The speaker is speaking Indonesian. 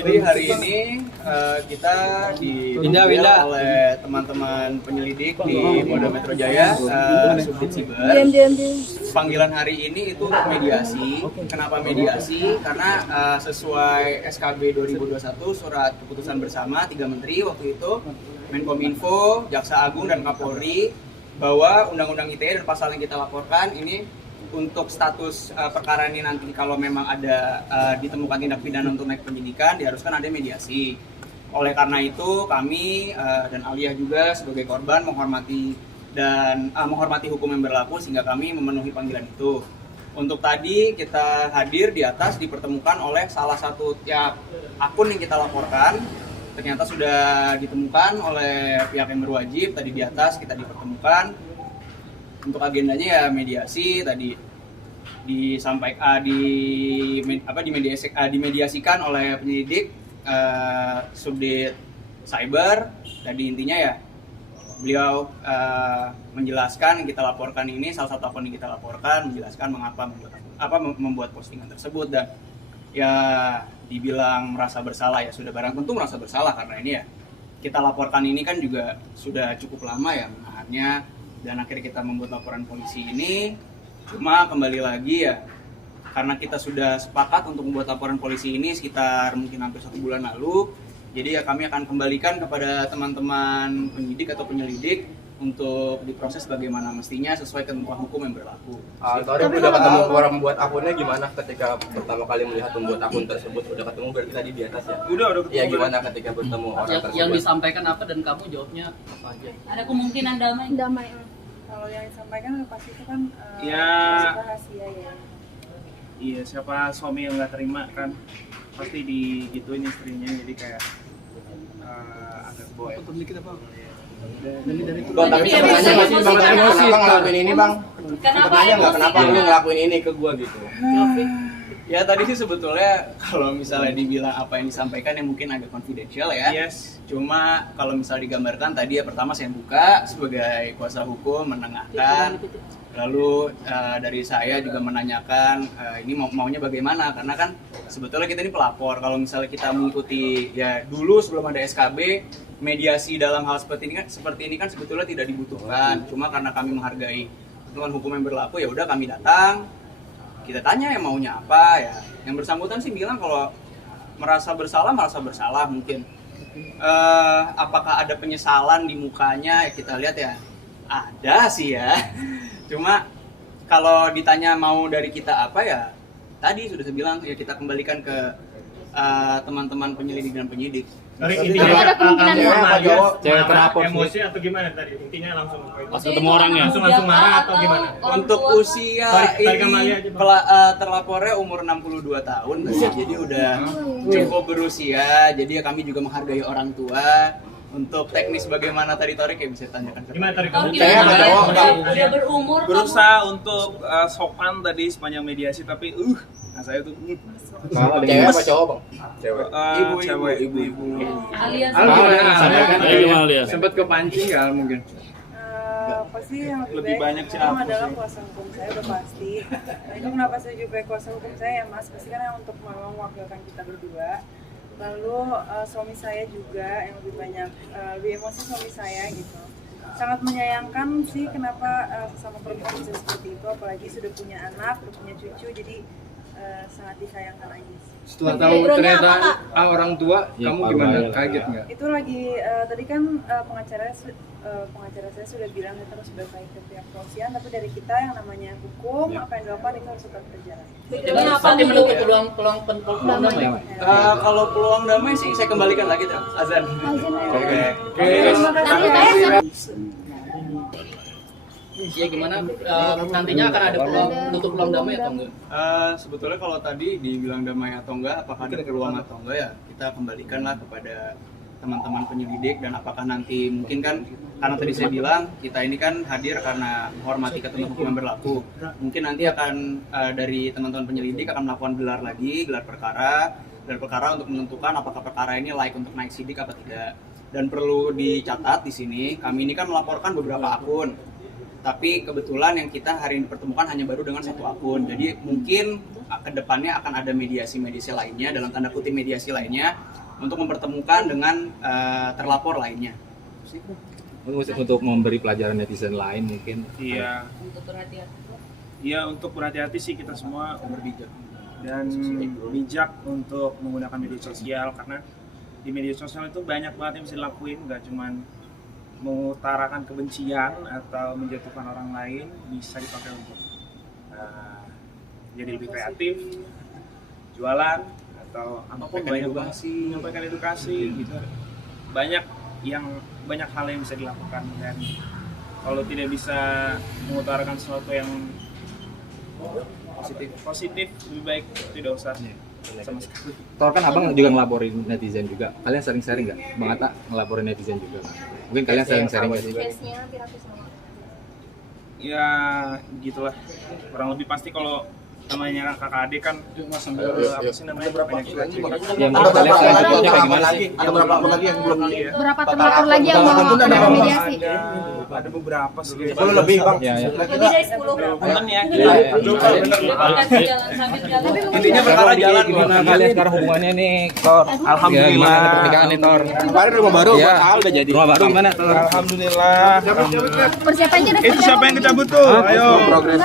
Jadi hari ini kita dipanggil oleh teman-teman penyelidik di Polda Metro Jaya, Subdit Siber. Panggilan hari ini itu untuk mediasi. Kenapa mediasi? Karena sesuai SKB 2021 surat keputusan bersama 3 menteri waktu itu, Menkominfo, Jaksa Agung dan Kapolri, bahwa Undang-Undang ITE dan pasal yang kita laporkan ini untuk status perkara ini nanti kalau memang ada ditemukan tindak pidana untuk naik penyidikan diharuskan ada mediasi. Oleh karena itu kami dan Alia juga sebagai korban menghormati hukum yang berlaku sehingga kami memenuhi panggilan itu. Untuk tadi kita hadir di atas dipertemukan oleh salah satu akun yang kita laporkan, ternyata sudah ditemukan oleh pihak yang berwajib. Tadi di atas kita dipertemukan. Untuk agendanya ya mediasi, tadi dimediasikan oleh penyelidik Subdit Cyber. Tadi intinya ya beliau menjelaskan yang kita laporkan ini, salah satu akun yang kita laporkan menjelaskan mengapa membuat postingan tersebut, dan ya dibilang merasa bersalah, ya sudah barang tentu merasa bersalah karena ini ya kita laporkan ini kan juga sudah cukup lama ya menahannya. Dan akhirnya kita membuat laporan polisi ini. Cuma kembali lagi ya, karena kita sudah sepakat untuk membuat laporan polisi ini sekitar mungkin hampir 1 bulan lalu. Jadi ya kami akan kembalikan kepada teman-teman penyidik atau penyelidik untuk diproses bagaimana mestinya sesuai ketentuan hukum yang berlaku. Tadi udah ketemu orang membuat akunnya gimana ketika pertama kali melihat membuat akun tersebut? Udah ketemu berarti tadi di atas ya? Udah ketemu. Ya gimana ketika bertemu orang tersebut? Yang disampaikan apa dan kamu jawabnya apa aja? Ada kemungkinan damai. Kalau yang disampaikan pasti itu kan rahasia ya. Iya, siapa suami yang nggak terima kan pasti digituin istrinya, jadi kayak agak boy. Tapi sebenarnya masih banget emosi ngelakuin ini bang. Kenapa Kenapa lu ngelakuin ini ke gua gitu? Ya tadi sih sebetulnya kalau misalnya dibilang apa yang disampaikan ya mungkin agak confidential ya. Yes. Cuma kalau misalnya digambarkan tadi ya pertama saya buka sebagai kuasa hukum menengahkan. Lalu dari saya juga menanyakan ini maunya bagaimana, karena kan sebetulnya kita ini pelapor. Kalau misalnya kita mengikuti ya dulu sebelum ada SKB, mediasi dalam hal seperti ini kan sebetulnya tidak dibutuhkan. Cuma karena kami menghargai ketentuan hukum yang berlaku, ya udah kami datang. Kita tanya ya maunya apa ya. Yang bersangkutan sih bilang kalau merasa bersalah mungkin. Apakah ada penyesalan di mukanya? Ya kita lihat ya ada sih ya. Cuma kalau ditanya mau dari kita apa ya, tadi sudah saya bilang ya kita kembalikan ke teman-teman penyelidik dan penyidik. Dari intinya ada kemungkinan cewek terapor emosi atau gimana tadi? Intinya langsung Pas ketemu orangnya langsung marah atau gimana? Untuk usia ini terlapornya umur 62 tahun, jadi udah cukup berusia. Jadi ya kami juga menghargai orang tua. Untuk teknis bagaimana tadi Torik ya bisa ditanyakan. Gimana tadi Kamu udah berumur, berusaha untuk sopan tadi sepanjang mediasi, tapi saya tuh Cewek apa cowok bang? ibu. alias sempat kepancing ya mungkin. Pasti yang Lebih banyak sih pertama aku adalah sih. kuasa hukum saya udah pasti. Nah itu kenapa saya juga kuasa hukum saya ya mas, pasti kan yang untuk mewakilkan kita berdua. Lalu suami saya juga yang lebih banyak, lebih emosi suami saya gitu. Sangat menyayangkan sih kenapa sesama perempuan bisa seperti itu, apalagi sudah punya anak, udah punya cucu, jadi sangat disayangkan aja sih. Setelah tahu ternyata orang tua, kamu gimana? Kaget nggak? Itu lagi tadi kan pengacara saya sudah bilang kita harus berbaik ke pihak kepolisian, tapi dari kita yang namanya hukum apa yang dilakukan itu harus tetap berjalan. Jadi pasti menutup peluang damai. Kalau peluang damai sih saya kembalikan lagi tuh azan. Oke. Terima kasih. Ya gimana nantinya akan ada menutup peluang damai atau enggak? Sebetulnya kalau tadi dibilang damai atau enggak, apakah ada peluang atau enggak ya kita kembalikanlah kepada teman-teman penyelidik, dan apakah nanti mungkin kan karena tadi saya bilang kita ini kan hadir karena menghormati ketentuan hukum yang berlaku. Mungkin nanti akan dari teman-teman penyelidik akan melakukan gelar perkara untuk menentukan apakah perkara ini layak untuk naik sidik apa tidak. Dan perlu dicatat di sini, kami ini kan melaporkan beberapa akun. Tapi kebetulan yang kita hari ini pertemukan hanya baru dengan satu akun. Jadi mungkin kedepannya akan ada mediasi-mediasi lainnya, dalam tanda kutip mediasi lainnya, untuk mempertemukan dengan terlapor lainnya. Untuk memberi pelajaran netizen lain mungkin. Iya. Untuk berhati-hati. Iya, untuk berhati-hati sih kita semua Berbijak. dan bijak untuk menggunakan media sosial, karena di media sosial itu banyak banget yang bisa dilakuin, nggak cuman mengutarakan kebencian atau menjatuhkan orang lain, bisa dipakai untuk jadi lebih kreatif, jualan atau apapun, menyampaikan edukasi gitu. Banyak hal yang bisa dilakukan, dan kalau tidak bisa mengutarakan sesuatu yang positif lebih baik tidak usah sama sekali. Tor kan abang juga ngelaporin netizen juga. Kalian sering sharing nggak? Bang Atta ngelaporin netizen juga. Mungkin kalian sering sharing nggak sih? Case-nya hampir sama. Ya gitulah, kurang lebih pasti kalau namanya kakak adik kan apa sih namanya, banyak cerita. Ya mungkin kalian sharing contohnya kayak gimana sih? Ada berapa akun lagi yang belum Berapa terlapor lagi yang mau ada mediasi? Ada beberapa sih. 10 lebih bang. Ya, ya. Lebih dari 10. Punten ya. Kasih jalan sambil jalan. Intinya perkara jalan. Gimana kalian sekarang hubungannya nih, Tor? Alhamdulillah. Ya, gimana pernikahan nih, Tor? Kemarin rumah baru, Ya. udah jadi. Rumah baru gimana, Tor? Alhamdulillah. Persiapannya udah Itu siapa yang kecabut tuh? Ayo. Progres.